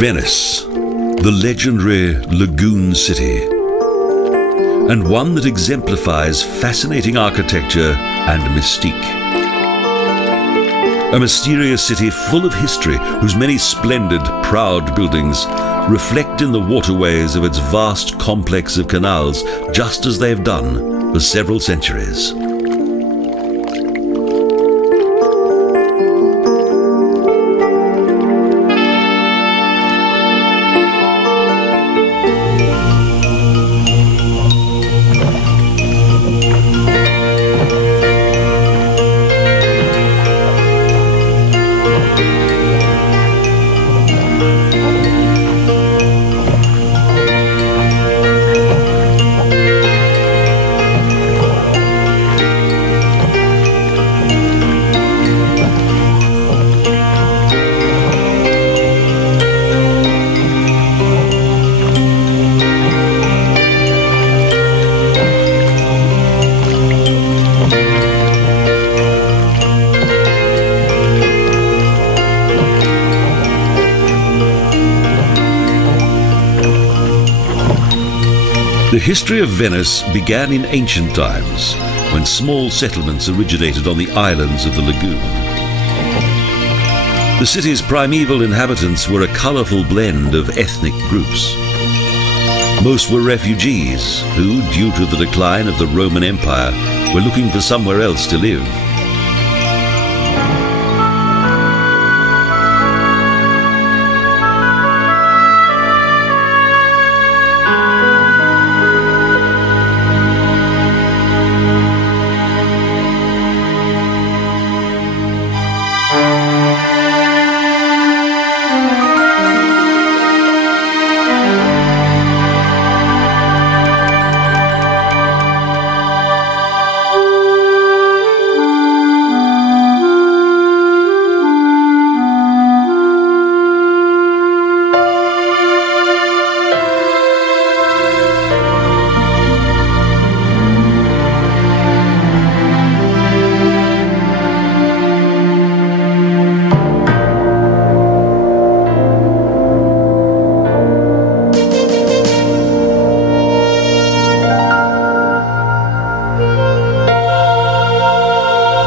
Venice, the legendary lagoon city, and one that exemplifies fascinating architecture and mystique. A mysterious city full of history whose many splendid, proud buildings reflect in the waterways of its vast complex of canals, just as they have done for several centuries. The history of Venice began in ancient times, when small settlements originated on the islands of the lagoon. The city's primeval inhabitants were a colourful blend of ethnic groups. Most were refugees who, due to the decline of the Roman Empire, were looking for somewhere else to live.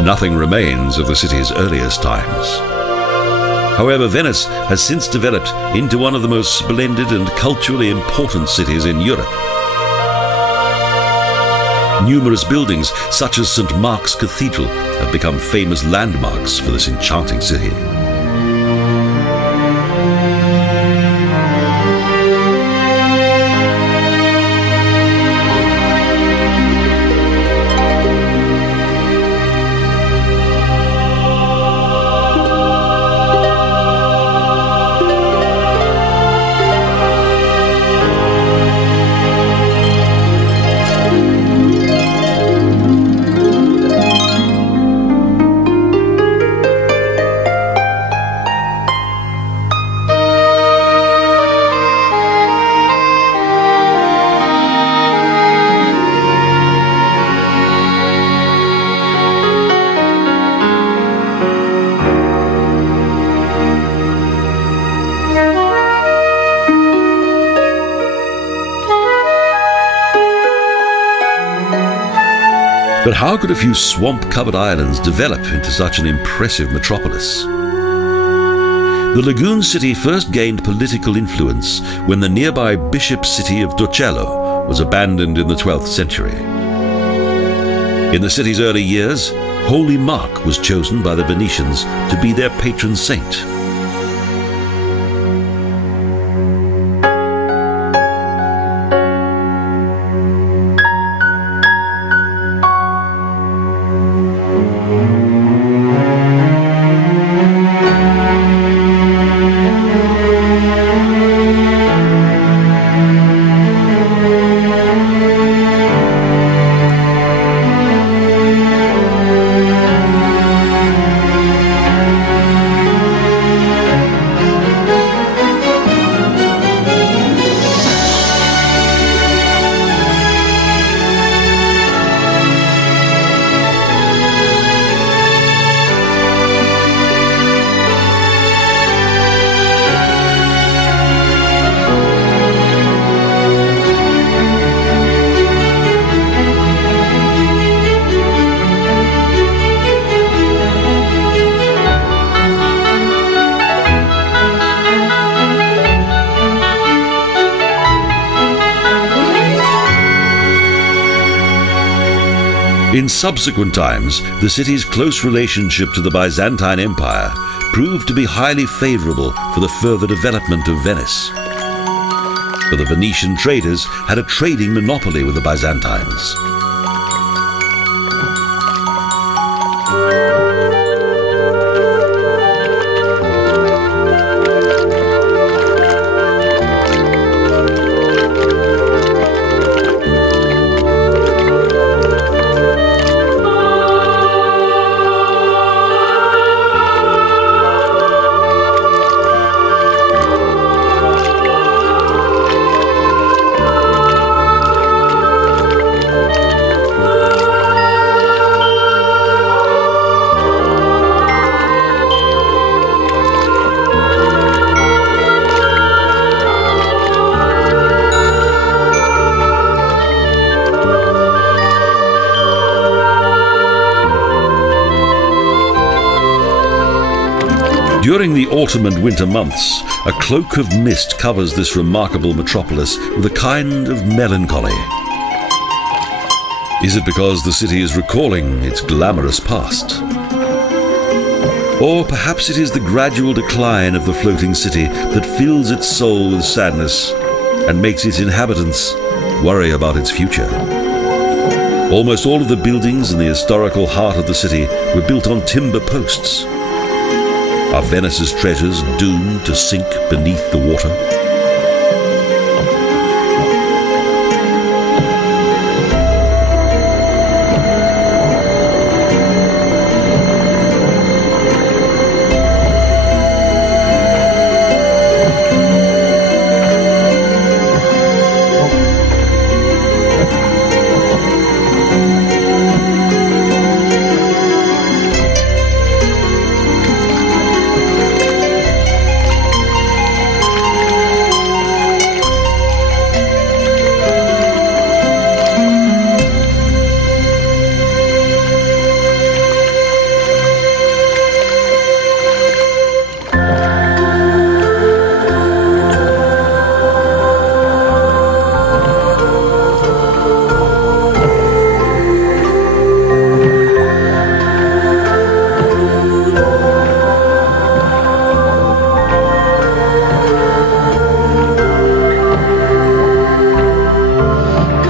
Nothing remains of the city's earliest times. However, Venice has since developed into one of the most splendid and culturally important cities in Europe. Numerous buildings, such as St. Mark's Cathedral, have become famous landmarks for this enchanting city. But how could a few swamp-covered islands develop into such an impressive metropolis? The lagoon city first gained political influence when the nearby bishop city of Torcello was abandoned in the 12th century. In the city's early years, Holy Mark was chosen by the Venetians to be their patron saint. In subsequent times, the city's close relationship to the Byzantine Empire proved to be highly favourable for the further development of Venice. For the Venetian traders had a trading monopoly with the Byzantines. During the autumn and winter months, a cloak of mist covers this remarkable metropolis with a kind of melancholy. Is it because the city is recalling its glamorous past? Or perhaps it is the gradual decline of the floating city that fills its soul with sadness and makes its inhabitants worry about its future. Almost all of the buildings in the historical heart of the city were built on timber posts. Are Venice's treasures doomed to sink beneath the water?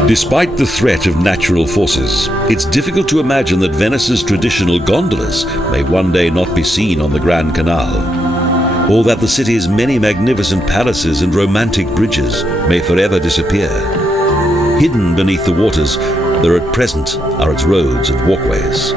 Despite the threat of natural forces, it's difficult to imagine that Venice's traditional gondolas may one day not be seen on the Grand Canal, or that the city's many magnificent palaces and romantic bridges may forever disappear. Hidden beneath the waters, there at present are its roads and walkways.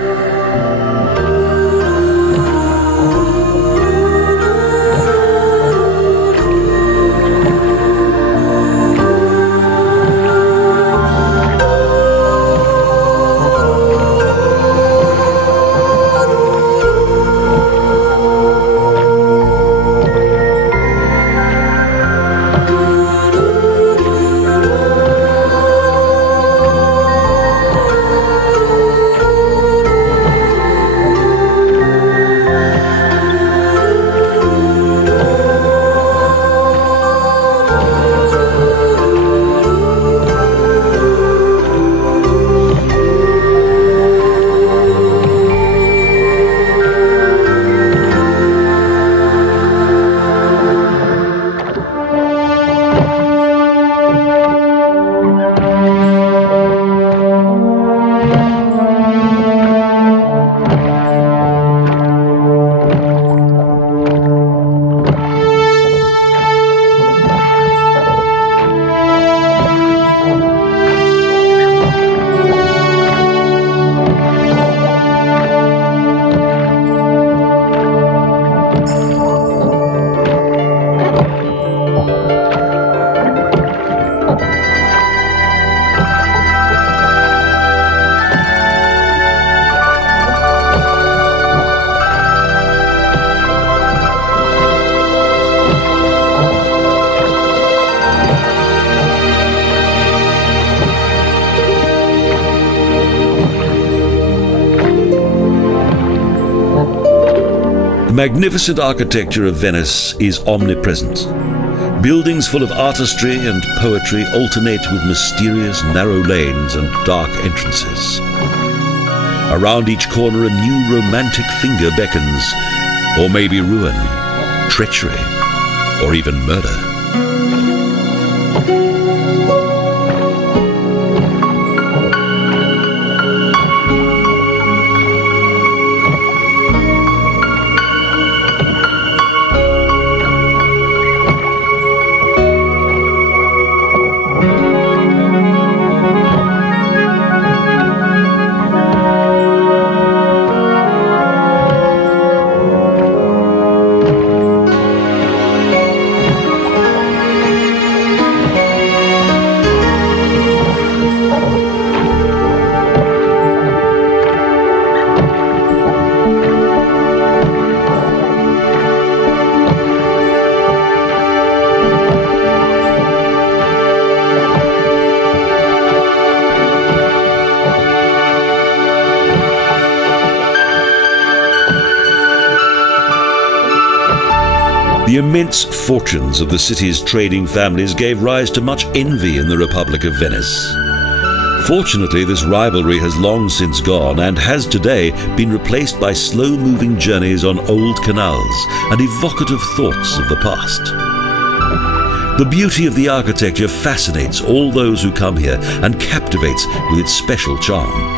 The magnificent architecture of Venice is omnipresent. Buildings full of artistry and poetry alternate with mysterious narrow lanes and dark entrances. Around each corner a new romantic finger beckons, or maybe ruin, treachery, or even murder. The immense fortunes of the city's trading families gave rise to much envy in the Republic of Venice. Fortunately, this rivalry has long since gone and has today been replaced by slow-moving journeys on old canals and evocative thoughts of the past. The beauty of the architecture fascinates all those who come here and captivates with its special charm.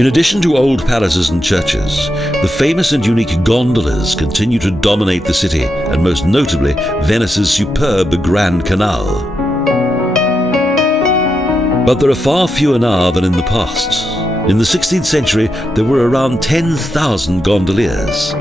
In addition to old palaces and churches, the famous and unique gondolas continue to dominate the city, and most notably Venice's superb Grand Canal. But there are far fewer now than in the past. In the 16th century, there were around 10,000 gondoliers.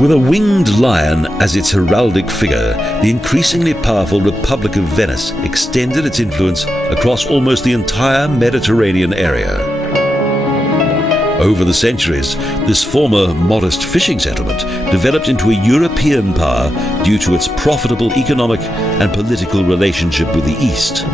With a winged lion as its heraldic figure, the increasingly powerful Republic of Venice extended its influence across almost the entire Mediterranean area. Over the centuries, this former modest fishing settlement developed into a European power due to its profitable economic and political relationship with the East.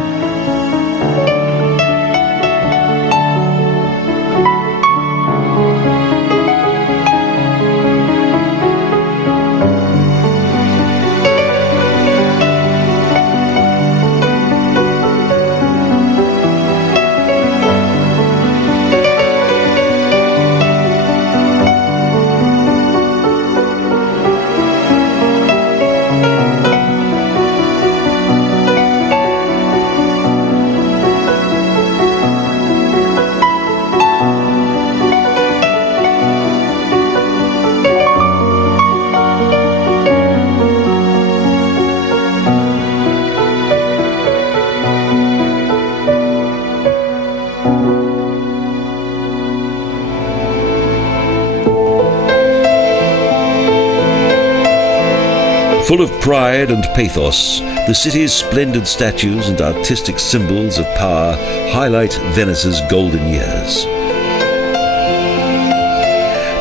Full of pride and pathos, the city's splendid statues and artistic symbols of power highlight Venice's golden years.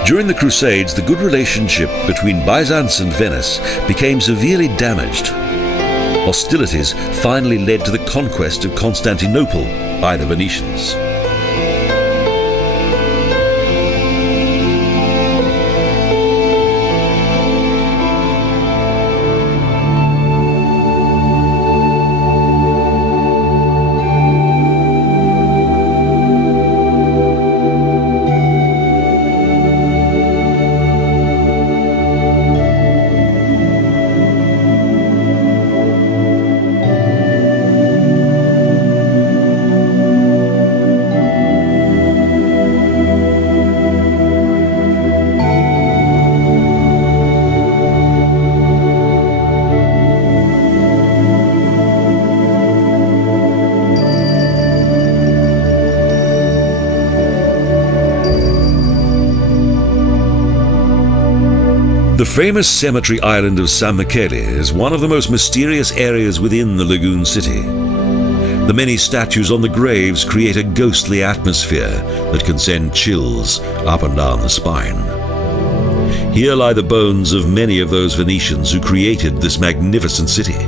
During the Crusades, the good relationship between Byzance and Venice became severely damaged. Hostilities finally led to the conquest of Constantinople by the Venetians. The famous cemetery island of San Michele is one of the most mysterious areas within the lagoon city. The many statues on the graves create a ghostly atmosphere that can send chills up and down the spine. Here lie the bones of many of those Venetians who created this magnificent city.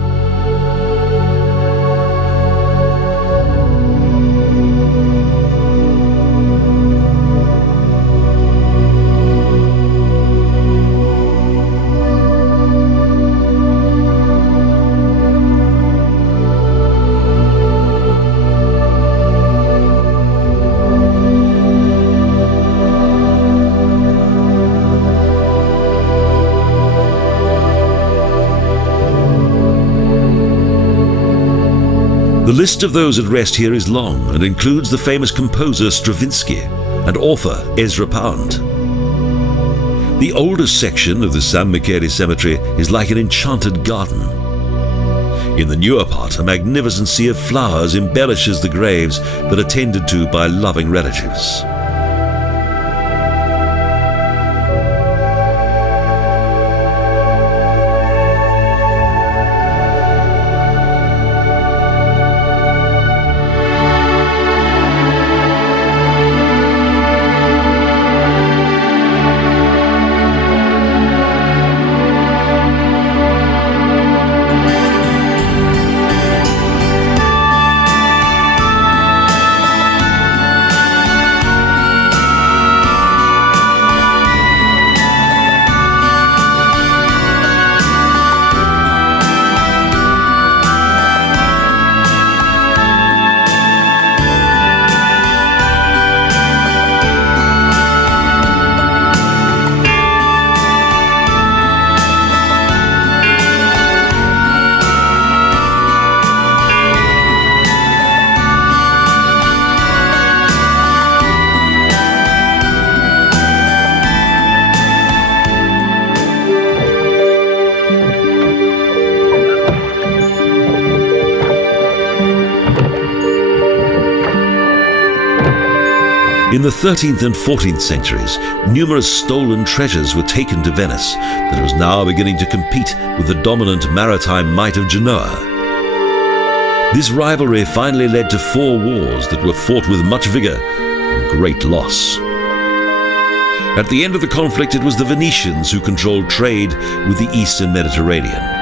The list of those at rest here is long and includes the famous composer Stravinsky and author Ezra Pound. The oldest section of the San Michele Cemetery is like an enchanted garden. In the newer part, a magnificent sea of flowers embellishes the graves that are tended to by loving relatives. In the 13th and 14th centuries, numerous stolen treasures were taken to Venice that was now beginning to compete with the dominant maritime might of Genoa. This rivalry finally led to 4 wars that were fought with much vigor and great loss. At the end of the conflict, it was the Venetians who controlled trade with the Eastern Mediterranean.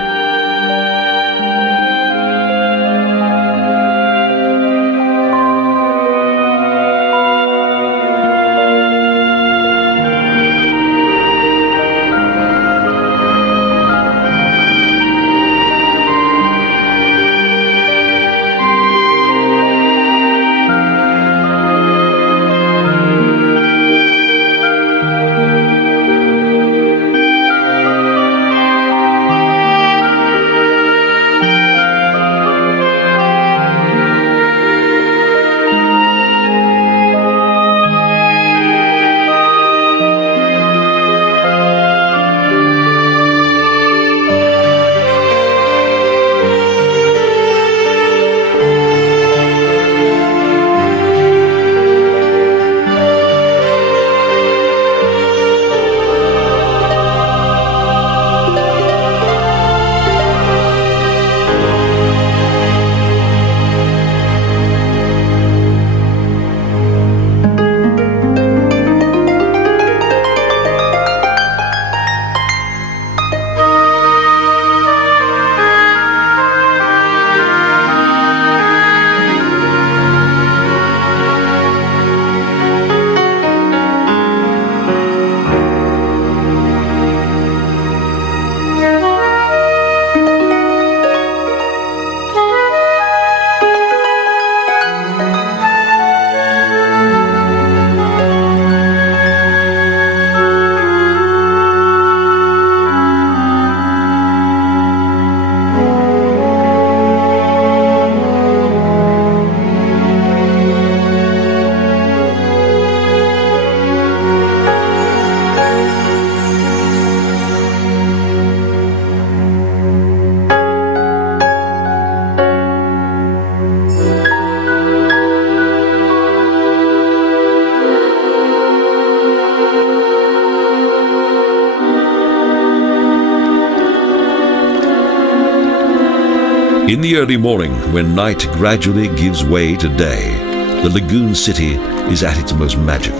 In the early morning, when night gradually gives way to day, the lagoon city is at its most magical.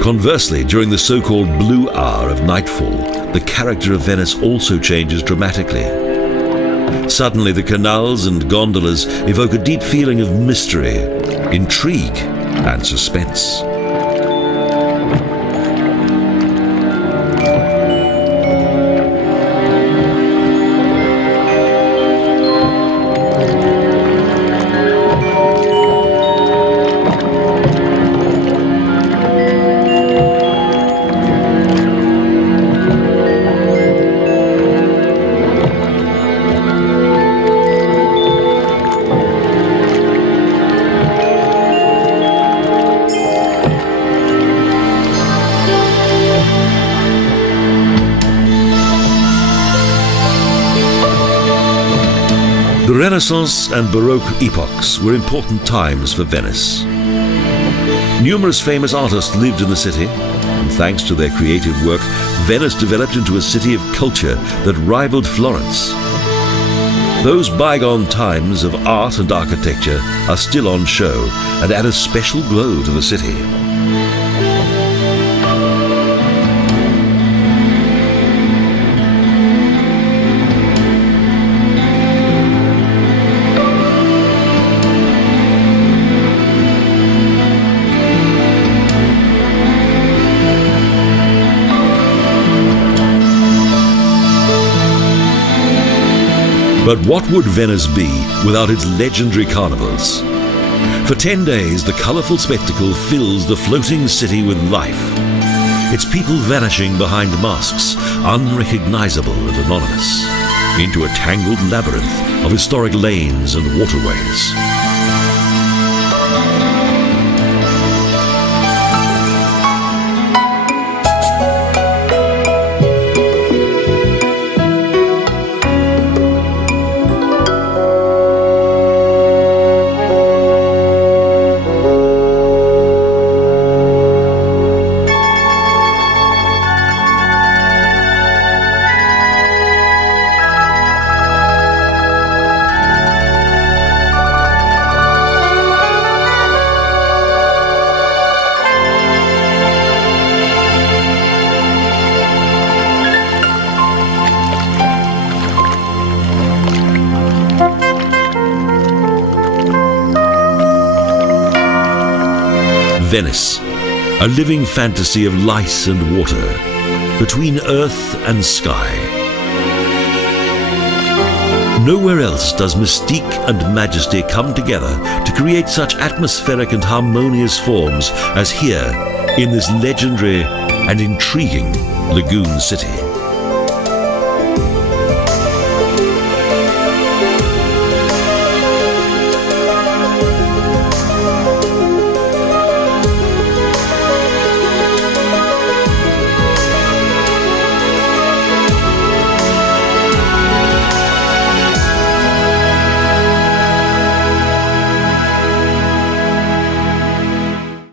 Conversely, during the so-called blue hour of nightfall, the character of Venice also changes dramatically. Suddenly, the canals and gondolas evoke a deep feeling of mystery, intrigue, and suspense. The Renaissance and Baroque epochs were important times for Venice. Numerous famous artists lived in the city, and thanks to their creative work, Venice developed into a city of culture that rivaled Florence. Those bygone times of art and architecture are still on show and add a special glow to the city. But what would Venice be without its legendary carnivals? For 10 days, the colourful spectacle fills the floating city with life. Its people vanishing behind masks, unrecognisable and anonymous, into a tangled labyrinth of historic lanes and waterways. Venice, a living fantasy of light and water, between earth and sky. Nowhere else does mystique and majesty come together to create such atmospheric and harmonious forms as here in this legendary and intriguing lagoon city.